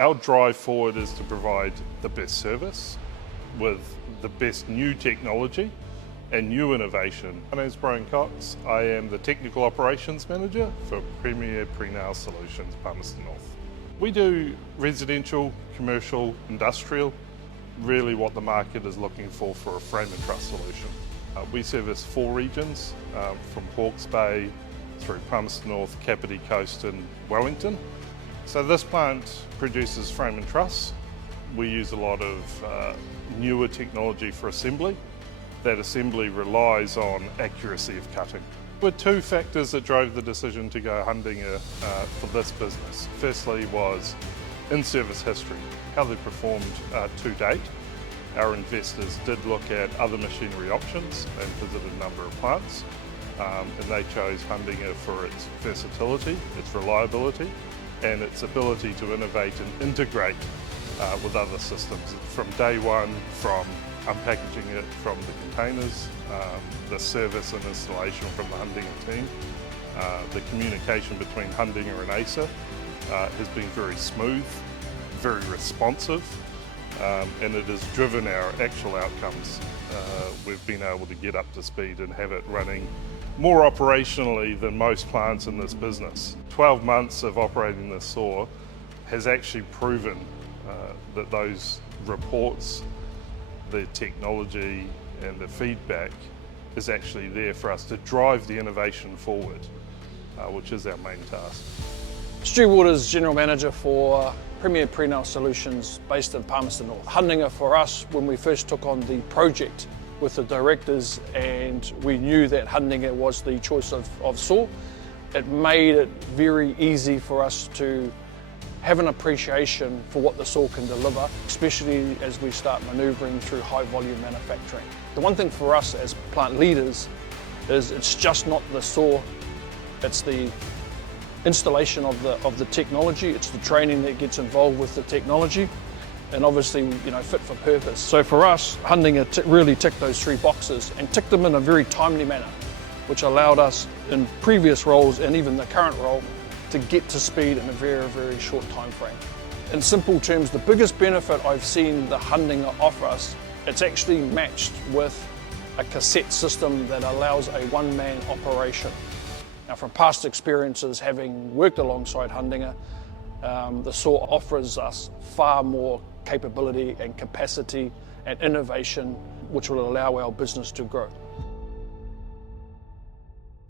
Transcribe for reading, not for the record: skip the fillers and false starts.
Our drive forward is to provide the best service with the best new technology and new innovation. My name is Brian Cox. I am the Technical Operations Manager for Prenail Solutions, Palmerston North. We do residential, commercial, industrial, really what the market is looking for a frame and truss solution. We service 4 regions, from Hawke's Bay through Palmerston North, Kapiti Coast and Wellington. So this plant produces frame and truss. We use a lot of newer technology for assembly. That assembly relies on accuracy of cutting. There were 2 factors that drove the decision to go Hundegger for this business. Firstly was in-service history, how they performed to date. Our investors did look at other machinery options and visited a number of plants, and they chose Hundegger for its versatility, its reliability, and its ability to innovate and integrate with other systems. From day one, from unpackaging it from the containers, the service and installation from the Hundegger team, the communication between Hundegger and ASA has been very smooth, very responsive, and it has driven our actual outcomes. We've been able to get up to speed and have it running more operationally than most plants in this business. 12 months of operating this saw has actually proven that those reports, the technology and the feedback is actually there for us to drive the innovation forward, which is our main task. Stu Waters, General Manager for Prenail Solutions based in Palmerston North. Hundegger for us, when we first took on the project with the directors and we knew that Hundegger was the choice of saw, it made it very easy for us to have an appreciation for what the saw can deliver, especially as we start manoeuvring through high volume manufacturing. The one thing for us as plant leaders is it's just not the saw, it's the installation of the technology, it's the training that gets involved with the technology, and obviously, fit for purpose. So for us, Hundegger really ticked those 3 boxes and ticked them in a very timely manner, which allowed us in previous roles and even the current role to get to speed in a very, very short time frame. In simple terms, the biggest benefit I've seen the Hundegger offer us, it's actually matched with a cassette system that allows a one-man operation. Now, from past experiences, having worked alongside Hundegger, the saw offers us far more capability and capacity and innovation, which will allow our business to grow.